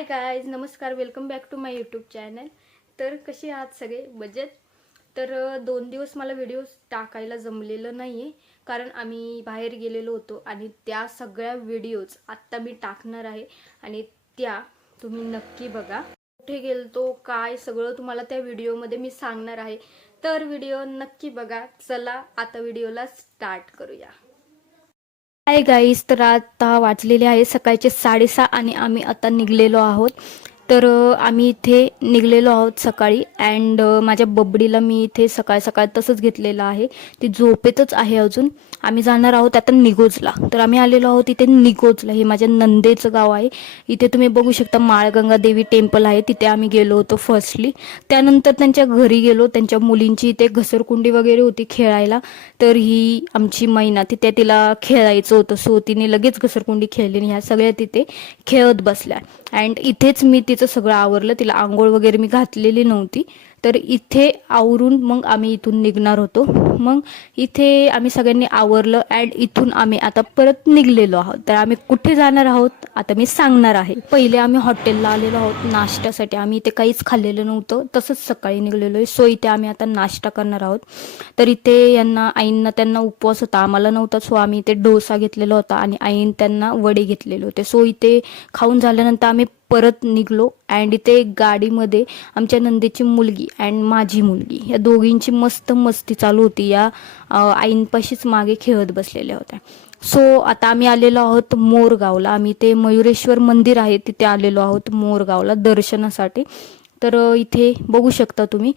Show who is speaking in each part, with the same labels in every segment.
Speaker 1: हाय guys नमस्कार welcome back to my YouTube channel तर कसे आहात सगळे? बजेट तर दोन दिवस मला व्हिडिओ टाकायला जमलेलं नाही आहे कारण आम्ही बाहेर गेलेलो होतो आणि त्या सगळ्या व्हिडिओज आत्ता मी टाकणार आहे आणि त्या तुम्ही नक्की बघा. कुठे गेलतो काय सगळं तुम्हाला त्या व्हिडिओमध्ये मी सांगणार आहे. तर व्हिडिओ नक्की बघा. चला आता व्हिडिओला स्टार्ट करूया. हाय गाईस तर आता वाजलेले आहे सकाळचे साडेसहा आणि आम्ही आता निघलेलो आहोत. तर आम्ही इथे निघलेलो आहोत सकाळी अँड माझ्या बबडीला मी इथे सकाळ सकाळ तसंच घेतलेलं आहे. ती झोपेतच आहे अजून. आम्ही जाणार आहोत आता निगोजला. तर आम्ही आलेलो आहोत इथे निगोजला. हे माझ्या नंदेचं गाव आहे. इथे तुम्ही बघू शकता माळगंगा देवी टेम्पल आहे. तिथे आम्ही गेलो होतो फर्स्टली त्यानंतर त्यांच्या घरी गेलो. त्यांच्या मुलींची इथे घसरकुंडी वगैरे होती खेळायला. तर ही आमची मैना तिथे तिला खेळायचं होतं. सो तिने लगेच घसरकुंडी खेळली आणि ह्या सगळ्या तिथे खेळत बसल्या. अँड इथेच मी तिचं सगळं आवरलं. तिला आंघोळ वगैरे मी घातलेली नव्हती. तर इथे आवरून मग आम्ही इथून निघणार होतो. मग इथे आम्ही सगळ्यांनी आवरलं अँड इथून आम्ही आता परत निघलेलो आहोत. तर आम्ही कुठे जाणार आहोत? आता मी सांगणार आहे. पहिले आम्ही हॉटेलला आलेलो आहोत. नाश्त्यासाठी आम्ही इथे काहीच खाल्लेलं नव्हतं. तसंच सकाळी निघलेलो आहे सो इथे आम्ही आता नाश्ता करणार आहोत. तर इथे यांना आईंना त्यांना उपवास होता. आम्हाला नव्हता. सो आम्ही इथे डोसा घेतलेला होता आणि आईन त्यांना वडे घेतलेले होते. सो इथे खाऊन झाल्यानंतर आम्ही परत निघलो. अँड इथे गाडीमध्ये आमच्या नंदेची मुलगी अँड माझी मुलगी. या दोघींची मस्त मस्ती चालू होती. या आईंपाशीच मागे खेळत बसलेल्या होत्या. सो आता आम्ही आलेलो आहोत मोरगावला. आम्ही ते मयुरेश्वर मंदिर आहे. तिथे आलेलो आहोत मोरगावला दर्शनासाठी. तर इथे बघू शकता तुम्ही.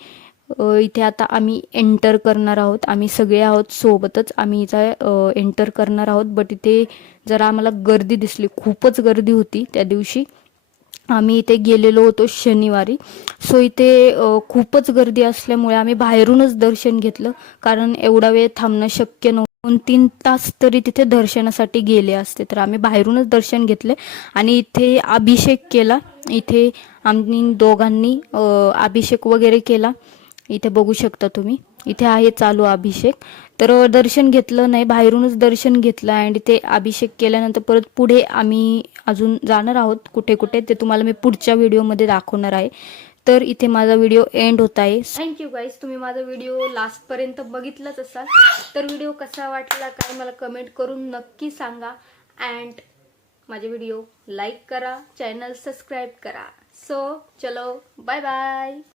Speaker 1: इथे आता आम्ही एंटर करणार आहोत. आम्ही सगळे आहोत सोबतच. आम्ही इथं एंटर करणार आहोत. बट इथे जरा आम्हाला गर्दी दिसली. खूपच गर्दी होती त्या दिवशी. आम्ही इथे गेलेलो होतो शनिवारी. सो इथे खूपच गर्दी असल्यामुळे आम्ही बाहेरूनच दर्शन घेतलं. कारण एवढा वेळ थांबणं शक्य नव्हतं. दोन तीन तास तरी तिथे दर्शनासाठी गेले असते. तर आम्ही बाहेरूनच दर्शन घेतले आणि इथे अभिषेक केला. इथे आम्ही दोघांनी अभिषेक वगैरे केला. इथे बघू शकता तुम्ही. इथे आहे चालू अभिषेक. तर दर्शन घेतलं नाही बाहेरूनच दर्शन घेतलं अँड इथे अभिषेक केल्यानंतर परत पुढे आम्ही अजून जाणार आहोत कुठे कुठे ते तुम्हाला मी पुढच्या व्हिडिओमध्ये दाखवणार आहे. तर इथे माझा व्हिडिओ एंड होत आहे. थँक्यू गाईज तुम्ही माझा व्हिडिओ लास्टपर्यंत बघितलाच असाल. तर व्हिडिओ कसा वाटला काय मला कमेंट करून नक्की सांगा. अँड माझे व्हिडिओ लाईक करा चॅनल सबस्क्राईब करा. सो चलो बाय बाय